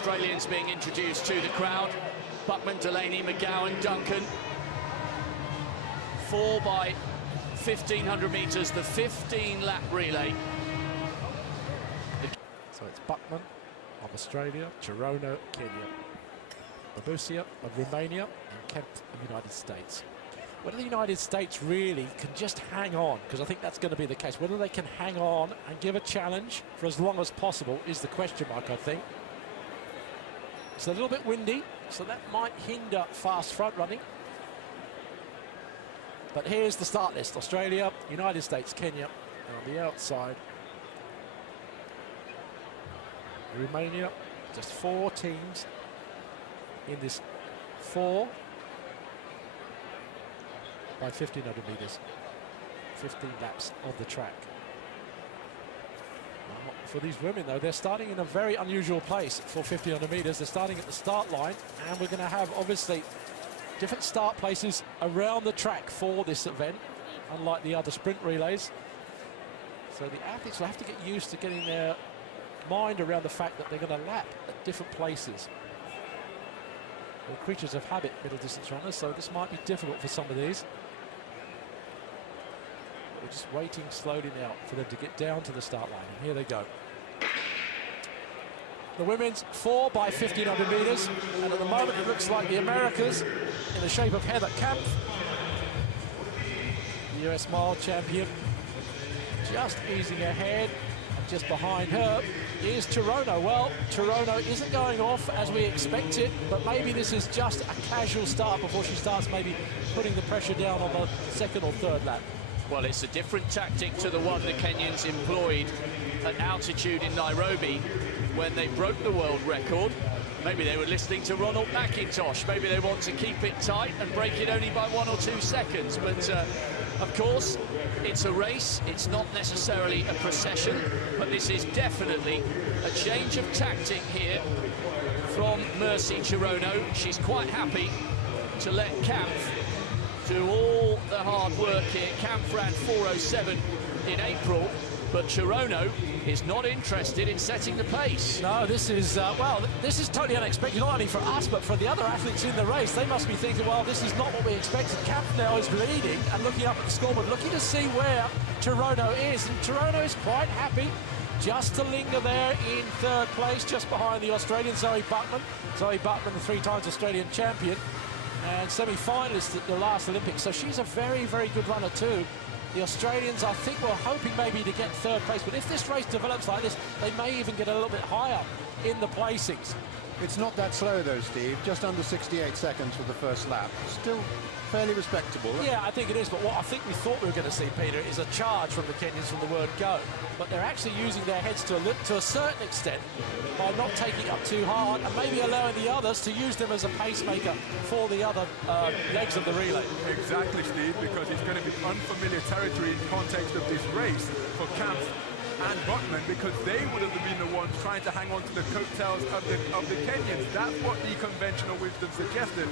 Australians being introduced to the crowd. Buckman, Delaney, McGowan, Duncan. 4 by 1,500 metres, the 15-lap relay. So it's Buckman of Australia, Cherono, Kenya, Babusia of Romania, and Kemp of the United States. Whether the United States really can just hang on, because I think that's going to be the case, whether they can hang on and give a challenge for as long as possible is the question mark, I think. It's a little bit windy, so that might hinder fast front running. But here's the start list: Australia, United States, Kenya, and on the outside, Romania. Just 4 teams in this 4 by 1,500 metres, 15 laps of the track. For these women, though, they're starting in a very unusual place for 1,500 metres. They're starting at the start line, and we're going to have, obviously, different start places around the track for this event, unlike the other sprint relays. So the athletes will have to get used to getting their mind around the fact that they're going to lap at different places. They're creatures of habit, middle distance runners, so this might be difficult for some of these. We're just waiting slowly now for them to get down to the start line, and here they go. The women's 4 by 1,500 metres, and at the moment it looks like the Americas, in the shape of Heather Kampf, the US mile champion, just easing ahead, and just behind her is Cherono. Well, Cherono isn't going off as we expected, but maybe this is just a casual start before she starts maybe putting the pressure down on the 2nd or 3rd lap. Well, it's a different tactic to the one the Kenyans employed at altitude in Nairobi when they broke the world record. Maybe they were listening to Ronald McIntosh. Maybe they want to keep it tight and break it only by 1 or 2 seconds. But, of course, it's a race. It's not necessarily a procession, but this is definitely a change of tactic here from Mercy Cherono. She's quite happy to let Kampf do all the hard work here. Kampf ran 4:07 in April, but Cherono is not interested in setting the pace. No, this is, well, this is totally unexpected, not only for us, but for the other athletes in the race. They must be thinking, well, this is not what we expected. Kampf now is leading and looking up at the scoreboard, looking to see where Cherono is. And Cherono is quite happy just to linger there in 3rd place, just behind the Australian Zoe Buckman. Zoe Buckman, the 3-time Australian champion and semi-finalist at the last Olympics. So she's a very, very good runner too. The Australians, I think, were hoping maybe to get 3rd place, but if this race develops like this, they may even get a little bit higher in the placings. It's not that slow though, Steve, just under 68 seconds for the first lap. Still fairly respectable. Yeah, I think it is, but what I think we thought we were going to see, Peter, is a charge from the Kenyans from the word go. But they're actually using their heads to a certain extent by not taking up too hard and maybe allowing the others to use them as a pacemaker for the other legs of the relay. Exactly, Steve, because it's going to be unfamiliar territory in context of this race for Kampf and Buckman, because they would have been the ones trying to hang on to the coattails of the Kenyans. That's what the conventional wisdom suggested.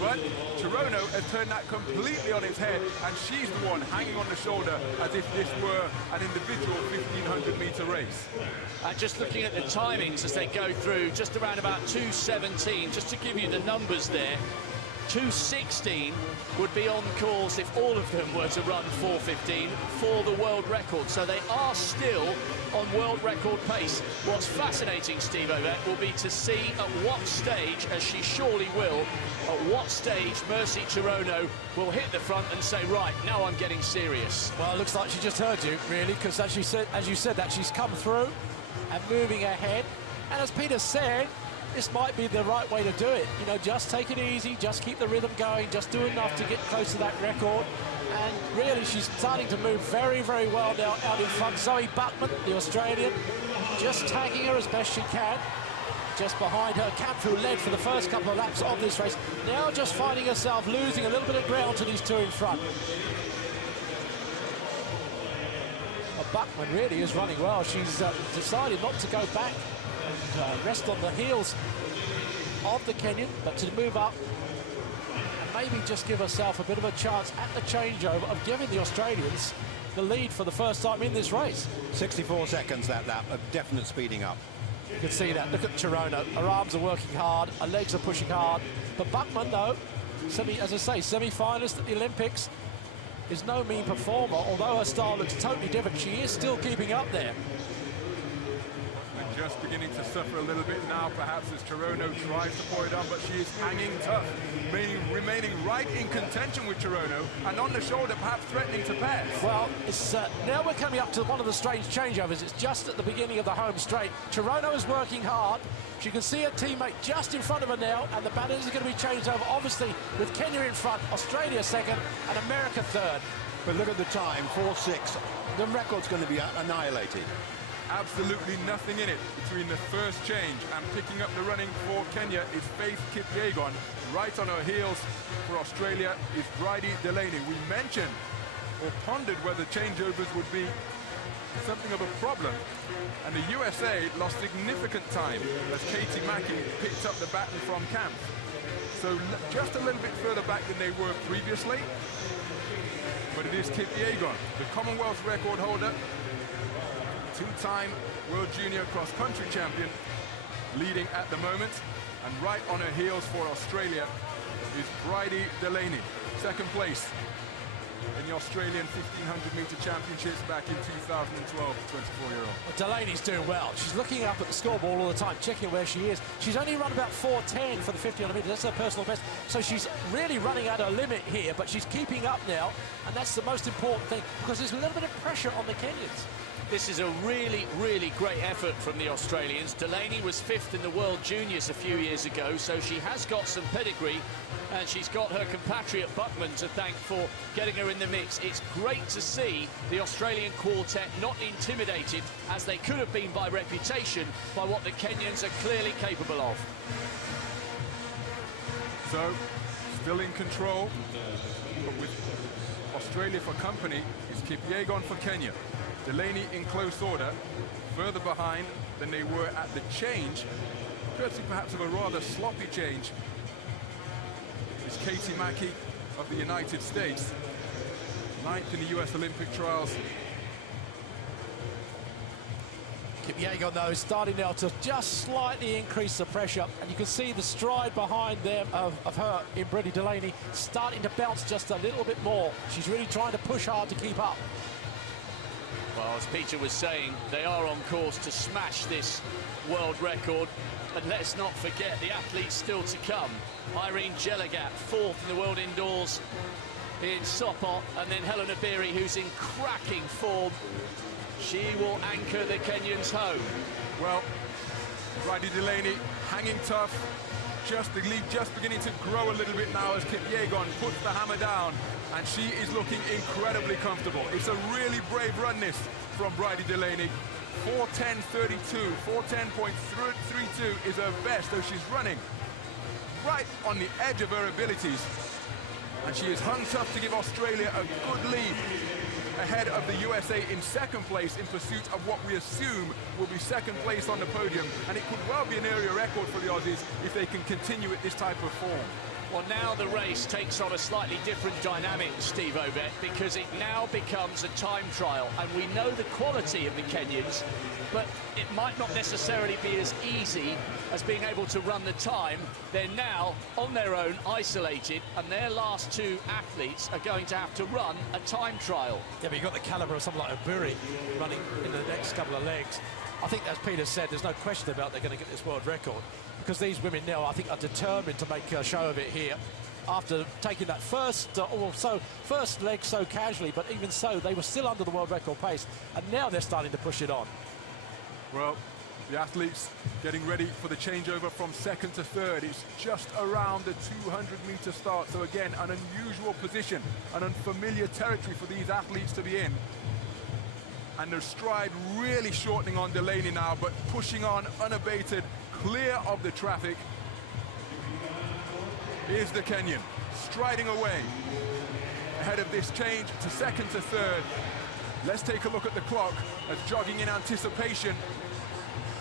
But Cherono has turned that completely on its head, and she's the one hanging on the shoulder as if this were an individual 1,500-meter race. Just looking at the timings as they go through, just around about 2:17, just to give you the numbers there, 2:16 would be on course if all of them were to run 4:15 for the world record. So they are still on world record pace. What's fascinating, Steve Ovett, will be to see at what stage, as she surely will, at what stage Mercy Cherono will hit the front and say, right, now I'm getting serious. Well, it looks like she just heard you, really, because as you said that, she's come through and moving ahead. And as Peter said, this might be the right way to do it. You know, just take it easy, just keep the rhythm going, just do enough to get close to that record. And really, she's starting to move very, very well now out in front. Zoe Buckman, the Australian, just tagging her as best she can. Just behind her, Kampf, who led for the first couple of laps of this race, now just finding herself losing a little bit of ground to these two in front. But Buckman really is running well. She's decided not to go back and rest on the heels of the Kenyan, but to move up and maybe just give herself a bit of a chance at the changeover of giving the Australians the lead for the first time in this race. 64 seconds that lap, a definite speeding up. You can see that. Look at Chirono. Her arms are working hard. Her legs are pushing hard. But Buckman, though, as I say, semi-finalist at the Olympics, is no mean performer. Although her style looks totally different, she is still keeping up there. And just beginning to suffer a little bit now, perhaps, as Chirono tries to pour it on, but she is hanging tough, remaining right in contention with Chirono, and on the shoulder, perhaps threatening to pass. Well, it's now we're coming up to one of the strange changeovers. It's just at the beginning of the home straight. Chirono is working hard. She can see her teammate just in front of her now, and the batters are going to be changed over, obviously, with Kenya in front, Australia second, and America third. But look at the time, 4-6. The record's going to be annihilated. Absolutely nothing in it between the first change and picking up the running for Kenya is Faith Kipyegon. Right on her heels for Australia is Bridie Delaney. We mentioned or pondered whether changeovers would be something of a problem, and the USA lost significant time as Katie Mackey picked up the baton from camp. So just a little bit further back than they were previously, but it is Kipyegon, the Commonwealth record holder, two-time World Junior cross-country champion, leading at the moment, and right on her heels for Australia is Bridie Delaney, second place in the Australian 1500-metre championships back in 2012, 24-year-old. Well, Delaney's doing well. She's looking up at the scoreboard all the time, checking where she is. She's only run about 4:10 for the 1500 metres. That's her personal best. So she's really running at her limit here, but she's keeping up now, and that's the most important thing, because there's a little bit of pressure on the Kenyans. This is a really, really great effort from the Australians. Delaney was 5th in the World Juniors a few years ago, so she has got some pedigree, and she's got her compatriot Buckman to thank for getting her in the mix. It's great to see the Australian quartet not intimidated, as they could have been by reputation, by what the Kenyans are clearly capable of. So, still in control, but with Australia for company is Kipyegon for Kenya. Delaney in close order, further behind than they were at the change, courtesy perhaps of a rather sloppy change, is Katie Mackey of the United States, 9th in the US Olympic trials. Kipyegon, though, is starting now to just slightly increase the pressure, and you can see the stride behind them of her in Bridie Delaney starting to bounce just a little bit more. She's really trying to push hard to keep up. Well, as Peter was saying, they are on course to smash this world record. And let's not forget the athletes still to come. Irene Jelagat, 4th in the world indoors in Sopot, and then Hellen Obiri, who's in cracking form. She will anchor the Kenyans home. Well, Bridie Delaney hanging tough. The lead just beginning to grow a little bit now as Kipyegon puts the hammer down, and she is looking incredibly comfortable. It's a really brave run, this, from Bridie Delaney. 4:10.32, 4:10.32 is her best, though she's running right on the edge of her abilities. And she is hung tough to give Australia a good lead ahead of the USA in second place in pursuit of what we assume will be second place on the podium. And it could well be an area record for the Aussies if they can continue at this type of form. Well, now the race takes on a slightly different dynamic, Steve Ovett, because it now becomes a time trial. And we know the quality of the Kenyans, but it might not necessarily be as easy as being able to run the time. They're now on their own, isolated, and their last two athletes are going to have to run a time trial. Yeah, but you've got the calibre of someone like Obiri running in the next couple of legs. I think, as Peter said, there's no question about they're going to get this world record, because these women now, I think, are determined to make a show of it here. After taking that first leg so casually, but even so, they were still under the world record pace, and now they're starting to push it on. Well, the athletes getting ready for the changeover from second to third. It's just around the 200-meter start. So again, an unusual position, an unfamiliar territory for these athletes to be in. And their stride really shortening on Delaney now, but pushing on unabated, clear of the traffic. Here's the Kenyan, striding away ahead of this change to second to third. Let's take a look at the clock as jogging in anticipation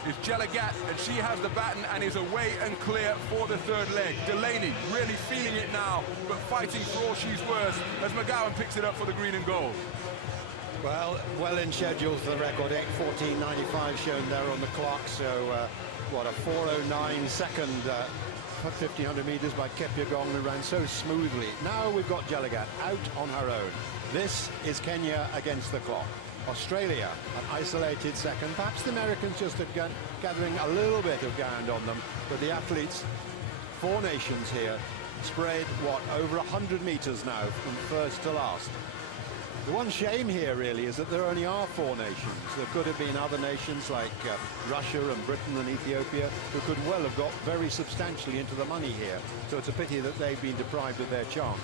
is Jelagat, and she has the baton and is away and clear for the third leg. Delaney really feeling it now, but fighting for all she's worth as McGowan picks it up for the green and gold. Well in schedule for the record, 8:14.95 shown there on the clock. So, what, a 4:09 second 1500 meters by Kipyegon, who ran so smoothly. Now we've got Jelagat out on her own. This is Kenya against the clock. Australia, an isolated second. Perhaps the Americans just gathering a little bit of ground on them, but the athletes, 4 nations here, spread, what, over 100 meters now from first to last. The one shame here really is that there only are 4 nations. There could have been other nations like Russia and Britain and Ethiopia who could well have got very substantially into the money here. So it's a pity that they've been deprived of their chance,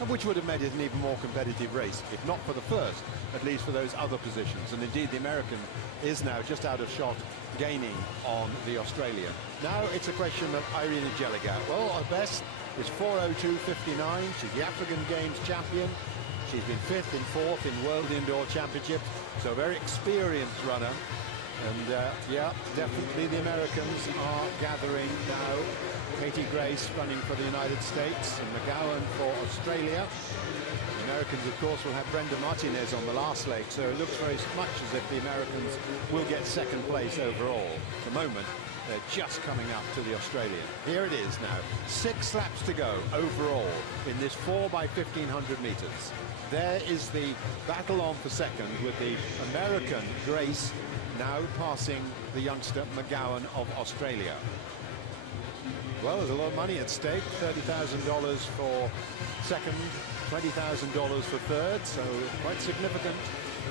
and which would have made it an even more competitive race, if not for the first, at least for those other positions. And indeed the American is now just out of shot, gaining on the Australian. Now it's a question of Irene Jelagat. Well, her best is 4:02.59. She's the African Games champion. She's been 5th and 4th in World Indoor Championships, so a very experienced runner. And yeah, definitely the Americans are gathering now. Katie Grace running for the United States and McGowan for Australia. The Americans, of course, will have Brenda Martinez on the last leg, so it looks very much as if the Americans will get second place overall. At the moment, they're just coming up to the Australian. Here it is now, 6 laps to go overall in this 4x1500 meters. There is the battle on for second, with the American Grace now passing the youngster McGowan of Australia. Well, there's a lot of money at stake, $30,000 for second, $20,000 for third, so quite significant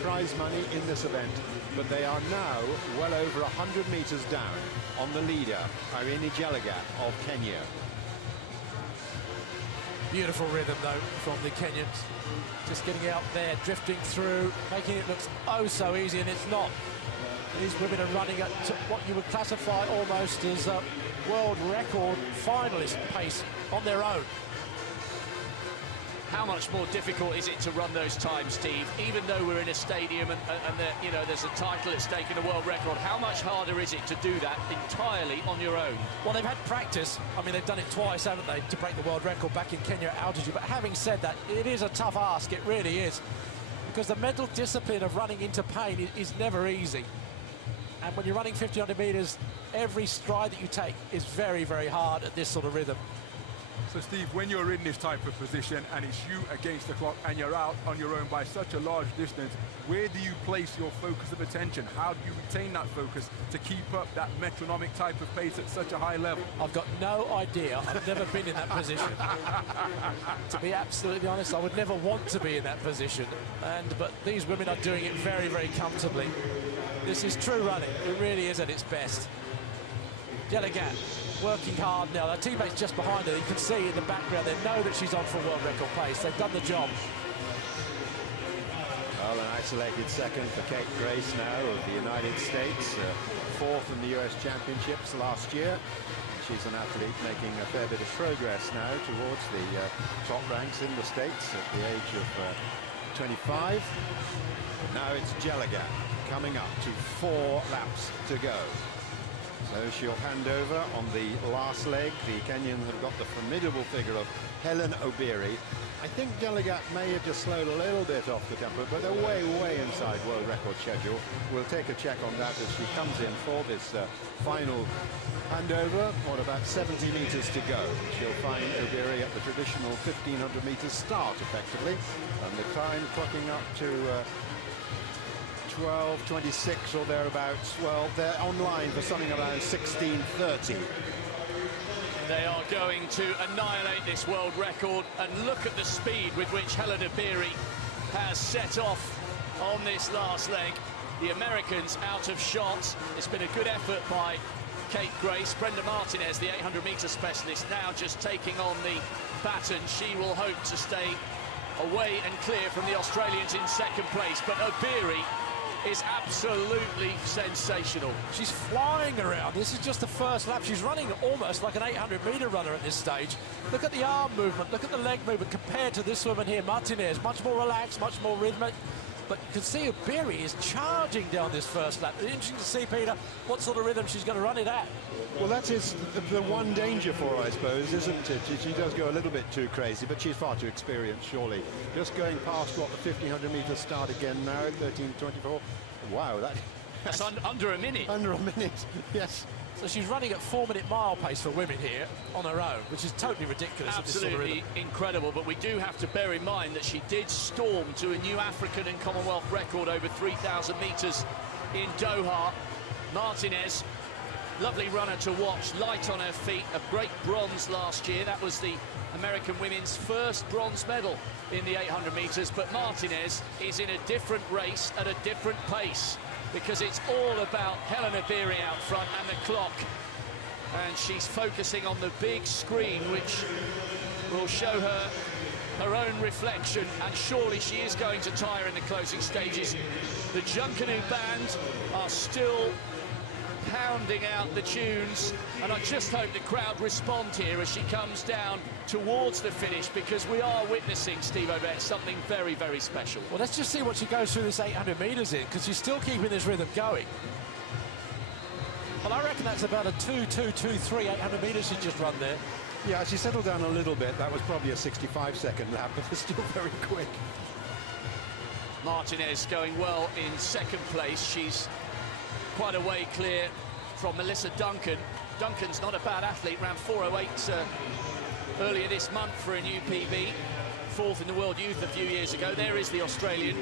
prize money in this event. But they are now well over 100 meters down on the leader, Irene Jelagat of Kenya. Beautiful rhythm, though, from the Kenyans. Just getting out there, drifting through, making it look oh so easy, and it's not. These women are running at what you would classify almost as a world record finalist pace on their own. How much more difficult is it to run those times, Steve? Even though we're in a stadium and you know, there's a title at stake in a world record, how much harder is it to do that entirely on your own? Well, they've had practice. I mean, they've done it twice, haven't they, to break the world record back in Kenya at altitude. But having said that, it is a tough ask. It really is. Because the mental discipline of running into pain is never easy. And when you're running 1,500 meters, every stride that you take is very, very hard at this sort of rhythm. So, Steve, when you're in this type of position and it's you against the clock and you're out on your own by such a large distance, where do you place your focus of attention? How do you retain that focus to keep up that metronomic type of pace at such a high level? I've got no idea. I've never been in that position. To be absolutely honest, I would never want to be in that position. But these women are doing it very, very comfortably. This is true running. It really is at its best. Jelagat working hard now. Their teammates just behind her. You can see in the background, they know that she's on for world record pace. They've done the job. Well, an isolated second for Kate Grace now of the United States, 4th in the US Championships last year. She's an athlete making a fair bit of progress now towards the top ranks in the States at the age of 25. Now it's Jelagat coming up to 4 laps to go. So she'll hand over on the last leg. The Kenyans have got the formidable figure of Helen Obiri. I think Jelagat may have just slowed a little bit off the tempo, but they're way, way inside world record schedule. We'll take a check on that as she comes in for this final handover. What, about 70 meters to go. She'll find Obiri at the traditional 1,500 meters start, effectively. And the time clocking up to 12:26 or thereabouts. Well, they're online for something around 16:30. They are going to annihilate this world record, and look at the speed with which Helen Obiri has set off on this last leg. The Americans out of shot. It's been a good effort by Kate Grace. Brenda Martinez, the 800-meter specialist, now just taking on the baton. She will hope to stay away and clear from the Australians in second place, but Obiri is absolutely sensational. She's flying around. This is just the first lap. She's running almost like an 800-meter runner at this stage. Look at the arm movement, look at the leg movement compared to this woman here, Martinez. Much more relaxed, much more rhythmic. but you can see Berry is charging down this first lap. It's interesting to see, Peter, what sort of rhythm she's going to run it at. Well, that's the one danger for her, I suppose, isn't it? She does go a little bit too crazy, but she's far too experienced, surely. Just going past, what, the 1,500 metre start again now, 13:24. Wow, that's under a minute. Under a minute, yes. So she's running at 4-minute mile pace for women here on her own, which is totally ridiculous. Absolutely incredible, but we do have to bear in mind that she did storm to a new African and Commonwealth record over 3,000 metres in Doha. Martinez, lovely runner to watch, light on her feet, a great bronze last year. That was the American women's first bronze medal in the 800 metres, but Martinez is in a different race at a different pace, because it's all about Helena Beery out front and the clock. And she's focusing on the big screen, which will show her her own reflection, and surely she is going to tire in the closing stages. The Junkanoo band are still pounding out the tunes, and I just hope the crowd respond here as she comes down towards the finish, because we are witnessing, Steve O'Bett, something very, very special. Well, let's just see what she goes through this 800 metres in, because she's still keeping this rhythm going. Well, I reckon that's about a 2:2:23 800 metres she just run there. Yeah, she settled down a little bit. That was probably a 65-second lap, but it's still very quick. Martinez going well in second place. She's quite a way clear from Melissa Duncan. Duncan's not a bad athlete, ran 4:08 earlier this month for a new PB. Fourth in the World Youth a few years ago. There is the Australian,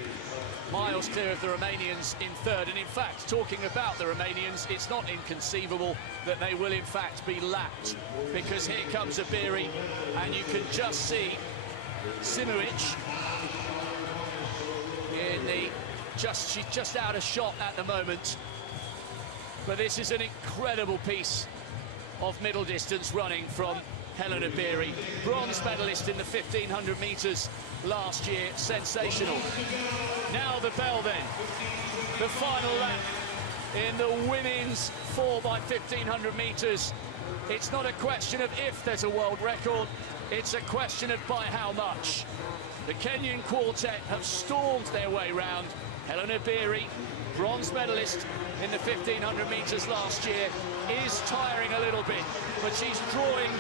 miles clear of the Romanians in third. And in fact, talking about the Romanians, it's not inconceivable that they will in fact be lapped, because here comes Abiri, and you can just see Simovic in the she's just out of shot at the moment. But this is an incredible piece of middle distance running from Helena Beery, bronze medalist in the 1,500 metres last year. Sensational. Now the bell then, the final lap in the women's 4x1,500 metres. It's not a question of if there's a world record, it's a question of by how much. The Kenyan quartet have stormed their way round. Helena Beery, bronze medalist in the 1,500 metres last year, is tiring a little bit, but she's drawing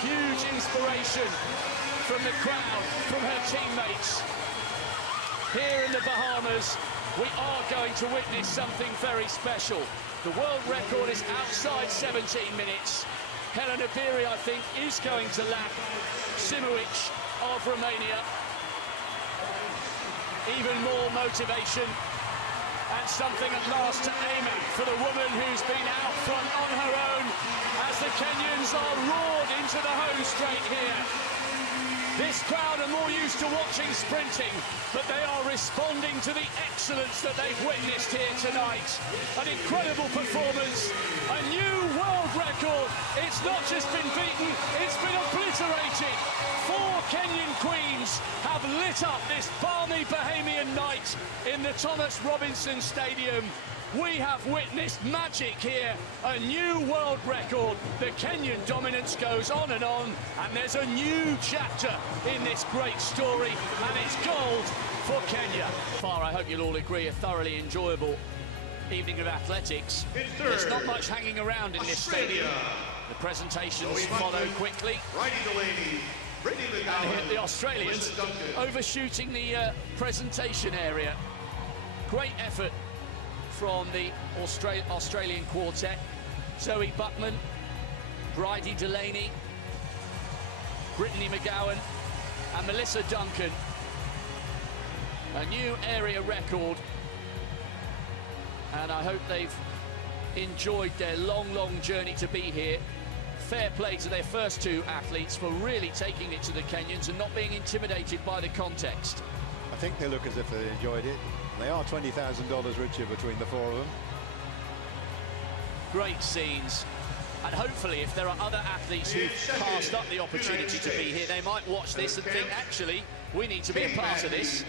huge inspiration from the crowd, from her teammates. Here in the Bahamas, we are going to witness something very special. The world record is outside 17 minutes. Helena Beery, I think, is going to lap Simovic of Romania. Even more motivation and something at last to aim at for the woman who's been out front on her own, as the Kenyans are roared into the home straight here. This crowd are more used to watching sprinting, but they are responding to the excellence that they've witnessed here tonight. An incredible performance, a new world record. It's not just been beaten, it's been obliterated. 4 Kenyan queens have lit up this balmy Bahamian night in the Thomas Robinson Stadium. We have witnessed magic here, a new world record. The Kenyan dominance goes on, and there's a new chapter in this great story, and it's gold for Kenya. I hope you'll all agree, a thoroughly enjoyable evening of athletics. There's not much hanging around in this stadium. The presentations follow quickly. And here the Australians overshooting the presentation area. Great effort from the Australian quartet. Zoe Buckman, Bridie Delaney, Brittany McGowan and Melissa Duncan. A new area record, and I hope they've enjoyed their long, long journey to be here. Fair play to their first 2 athletes for really taking it to the Kenyans and not being intimidated by the context. I think they look as if they enjoyed it. They are $20,000 richer between the 4 of them. Great scenes. And hopefully, if there are other athletes who've passed up the opportunity to be here, they might watch this and think, actually, we need to be a part of this.